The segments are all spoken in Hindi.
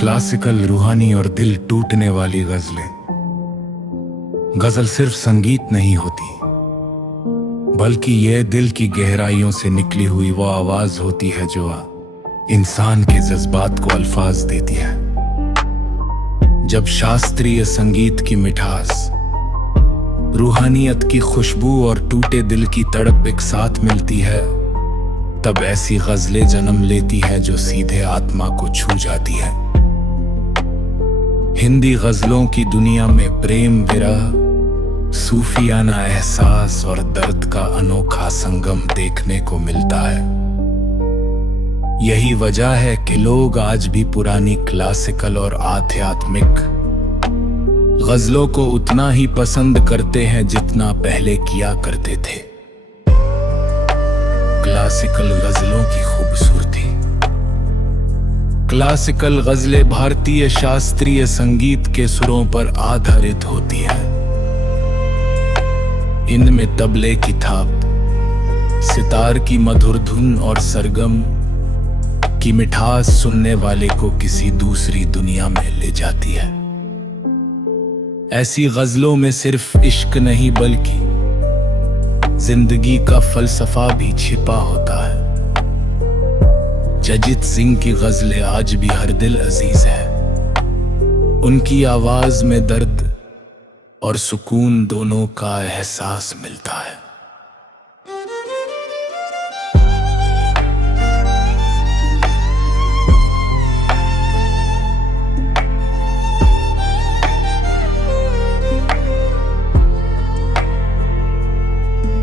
क्लासिकल, रूहानी और दिल टूटने वाली गजलें। गजल सिर्फ संगीत नहीं होती, बल्कि यह दिल की गहराइयों से निकली हुई वो आवाज होती है जो इंसान के जज्बात को अल्फाज देती है। जब शास्त्रीय संगीत की मिठास, रूहानियत की खुशबू और टूटे दिल की तड़प एक साथ मिलती है, तब ऐसी गजलें जन्म लेती है जो सीधे आत्मा को छू जाती है। हिंदी गजलों की दुनिया में प्रेम, विरह, सूफियाना एहसास और दर्द का अनोखा संगम देखने को मिलता है। यही वजह है कि लोग आज भी पुरानी क्लासिकल और आध्यात्मिक गजलों को उतना ही पसंद करते हैं जितना पहले किया करते थे। क्लासिकल गजलों की खूबसूरती। क्लासिकल गजलें भारतीय शास्त्रीय संगीत के सुरों पर आधारित होती है। इनमें तबले की थाप, सितार की मधुर धुन और सरगम की मिठास सुनने वाले को किसी दूसरी दुनिया में ले जाती है। ऐसी गजलों में सिर्फ इश्क नहीं बल्कि जिंदगी का फलसफा भी छिपा होता है। जगजीत सिंह की गजलें आज भी हर दिल अजीज है। उनकी आवाज में दर्द और सुकून दोनों का एहसास मिलता है।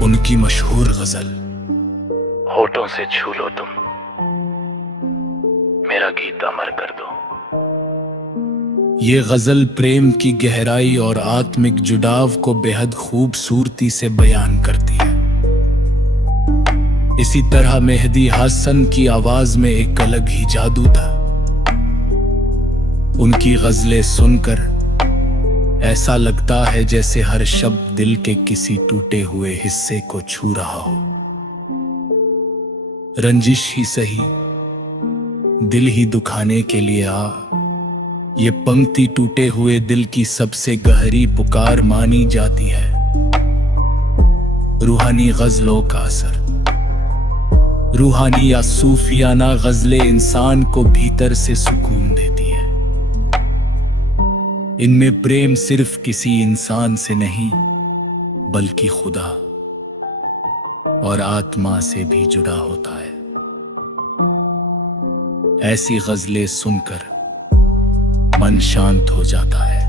उनकी मशहूर गजल होठों से छू लो तुम, मेरा गीत अमर कर दो। ये गजल प्रेम की गहराई और आत्मिक जुड़ाव को बेहद खूबसूरती से बयान करती है। इसी तरह मेहदी हासन की आवाज में एक अलग ही जादू था। उनकी गजलें सुनकर ऐसा लगता है जैसे हर शब्द दिल के किसी टूटे हुए हिस्से को छू रहा हो। रंजिश ही सही, दिल ही दुखाने के लिए ये पंक्ति टूटे हुए दिल की सबसे गहरी पुकार मानी जाती है। रूहानी गजलों का असर। रूहानी या सूफियाना गजलें इंसान को भीतर से सुकून देती है। इनमें प्रेम सिर्फ किसी इंसान से नहीं, बल्कि खुदा और आत्मा से भी जुड़ा होता है। ऐसी गजलें सुनकर मन शांत हो जाता है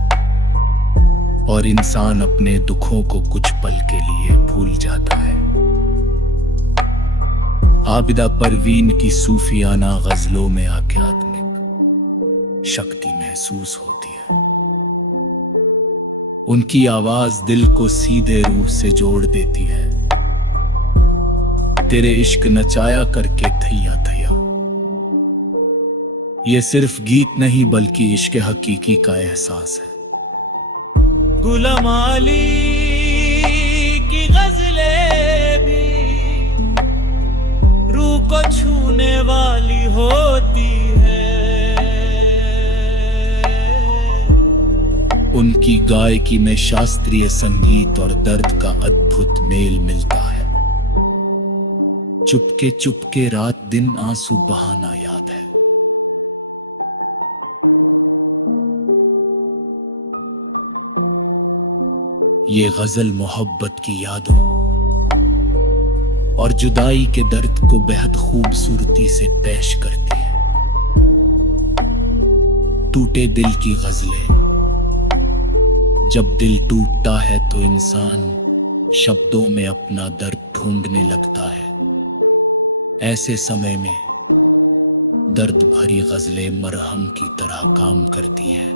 और इंसान अपने दुखों को कुछ पल के लिए भूल जाता है। आबिदा परवीन की सूफियाना गजलों में आध्यात्मिक शक्ति महसूस होती है। उनकी आवाज दिल को सीधे रूह से जोड़ देती है। तेरे इश्क नचाया करके थैया थैया, ये सिर्फ गीत नहीं बल्कि इश्क हकीकी का एहसास है। गुलाम अली की गजलें भी रूह को छूने वाली होती है। उनकी गायकी में शास्त्रीय संगीत और दर्द का अद्भुत मेल मिलता है। चुपके चुपके रात दिन आंसू बहाना याद है। ये गजल मोहब्बत की यादों और जुदाई के दर्द को बेहद खूबसूरती से पेश करती है। टूटे दिल की गजलें। जब दिल टूटता है तो इंसान शब्दों में अपना दर्द ढूंढने लगता है। ऐसे समय में दर्द भरी गजलें मरहम की तरह काम करती हैं।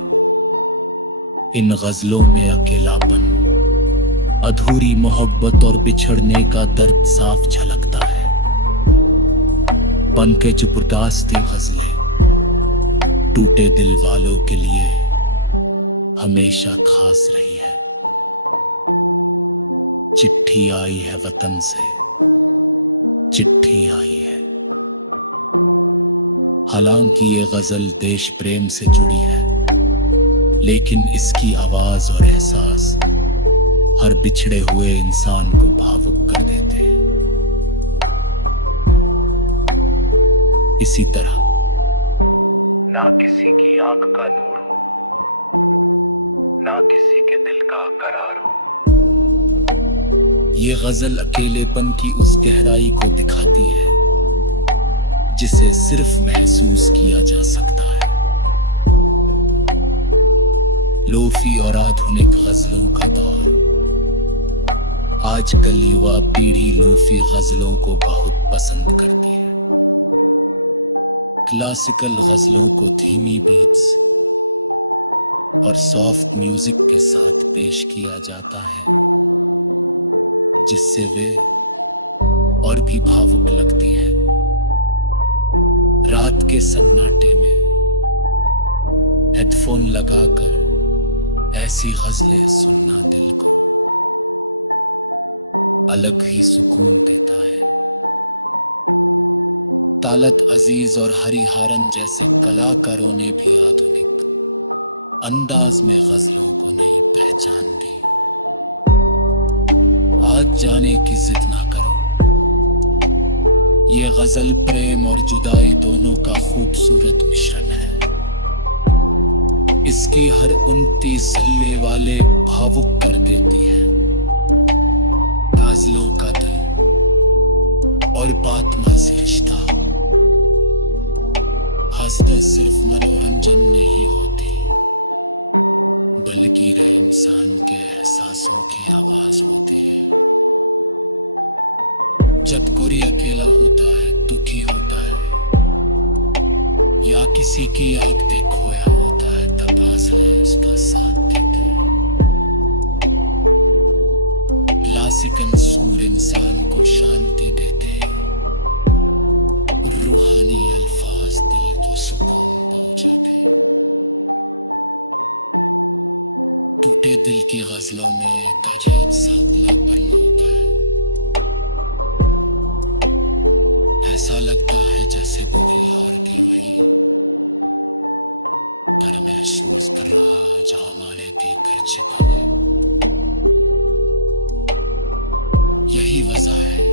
इन गजलों में अकेलापन, अधूरी मोहब्बत और बिछड़ने का दर्द साफ झलकता है। पंकज उदास थी गजलें टूटे दिल वालों के लिए हमेशा खास रही है। चिट्ठी आई है वतन से, चिट्ठी आई है। हालांकि ये गजल देश प्रेम से जुड़ी है, लेकिन इसकी आवाज और एहसास हर बिछड़े हुए इंसान को भावुक कर देते हैं। इसी तरह ना किसी की आंख का नूर हो, ना किसी के दिल का करार हो, ये गजल अकेलेपन की उस गहराई को दिखाती है जिसे सिर्फ महसूस किया जा सकता है। लोफी और आधुनिक गजलों का दौर। आजकल युवा पीढ़ी लोफी गजलों को बहुत पसंद करती है। क्लासिकल गजलों को धीमी बीट्स और सॉफ्ट म्यूजिक के साथ पेश किया जाता है, जिससे वे और भी भावुक लगती है। रात के सन्नाटे में हेडफोन लगाकर ऐसी गजलें सुनना दिल को अलग ही सुकून देता है। तालत अजीज और हरिहरन जैसे कलाकारों ने भी आधुनिक अंदाज में गजलों को नई पहचान दी। आज जाने की जिद ना करो, ये गजल प्रेम और जुदाई दोनों का खूबसूरत मिश्रण है। इसकी हर उनती सल्ले वाले भावुक कर देती है। गजलों का दिल और बातमा से रिश्ता हंसते सिर्फ मनोरंजन नहीं होती, बल्कि रहे इंसान के एहसासों की आवाज होती है। जब कोई अकेला होता है, दुखी होता है, या किसी की आंख में खोया होता है, तब गजलें उसका साथ देते हैं। क्लासिकल सूर इंसान को शांति देते हैं और रूहानी अल्फाज दिल को सुकून पहुंचाते हैं। टूटे दिल की गजलों में एक अजीब सा अपनापन होता है। ऐसा लगता है जैसे कोई हर दिल वही पर महसूस कर रहा जहां हमारे भीतर छिपा है। यही वजह है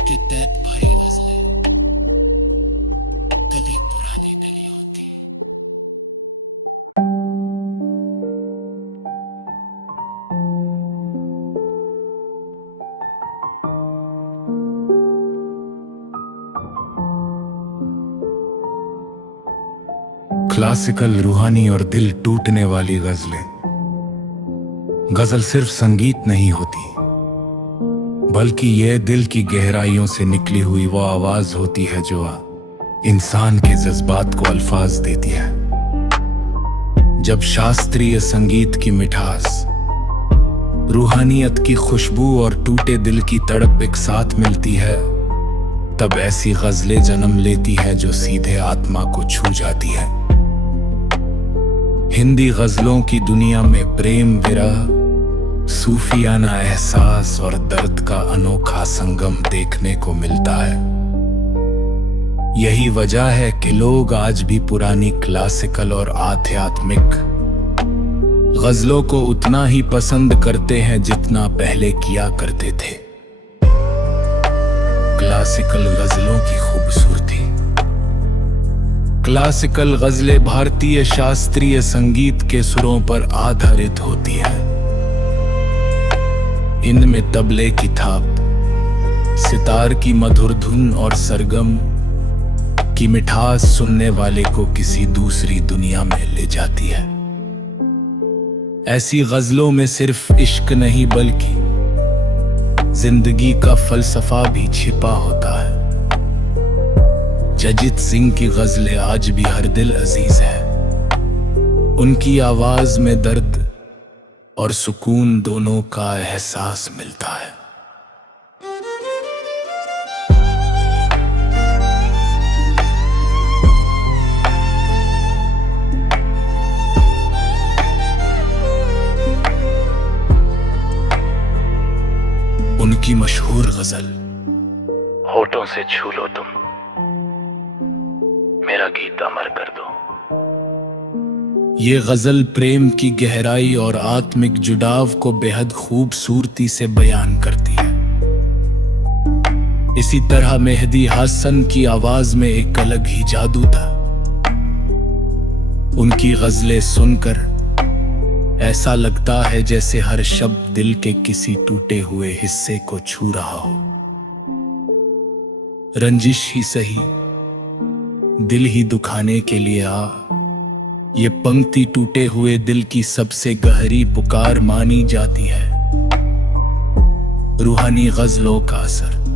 कि तैत भरी गजलें कभी पुरानी नहीं होती। क्लासिकल रूहानी और दिल टूटने वाली गजलें। गजल सिर्फ संगीत नहीं होती, बल्कि यह दिल की गहराइयों से निकली हुई वो आवाज होती है जो इंसान के जज्बात को अल्फाज देती है। जब शास्त्रीय संगीत की मिठास, रूहानियत की खुशबू और टूटे दिल की तड़प एक साथ मिलती है, तब ऐसी गजलें जन्म लेती है जो सीधे आत्मा को छू जाती है। हिंदी गजलों की दुनिया में प्रेम, विरह, सूफियाना एहसास और दर्द का अनोखा संगम देखने को मिलता है। यही वजह है कि लोग आज भी पुरानी क्लासिकल और आध्यात्मिक गजलों को उतना ही पसंद करते हैं जितना पहले किया करते थे। क्लासिकल गजलों की खूबसूरती। क्लासिकल गजलें भारतीय शास्त्रीय संगीत के सुरों पर आधारित होती है। इनमें तबले की थाप, सितार की मधुर धुन और सरगम की मिठास सुनने वाले को किसी दूसरी दुनिया में ले जाती है। ऐसी गजलों में सिर्फ इश्क नहीं बल्कि जिंदगी का फलसफा भी छिपा होता है। जगजीत सिंह की गजलें आज भी हर दिल अजीज है। उनकी आवाज में दर्द और सुकून दोनों का एहसास मिलता है। उनकी मशहूर गजल होठों से छू लो तुम, मेरा गीत अमर कर दो। ये गजल प्रेम की गहराई और आत्मिक जुड़ाव को बेहद खूबसूरती से बयान करती है। इसी तरह मेहदी हासन की आवाज में एक अलग ही जादू था। उनकी गजलें सुनकर ऐसा लगता है जैसे हर शब्द दिल के किसी टूटे हुए हिस्से को छू रहा हो। रंजिश ही सही, दिल ही दुखाने के लिए आ, ये पंक्ति टूटे हुए दिल की सबसे गहरी पुकार मानी जाती है। रूहानी गजलों का असर।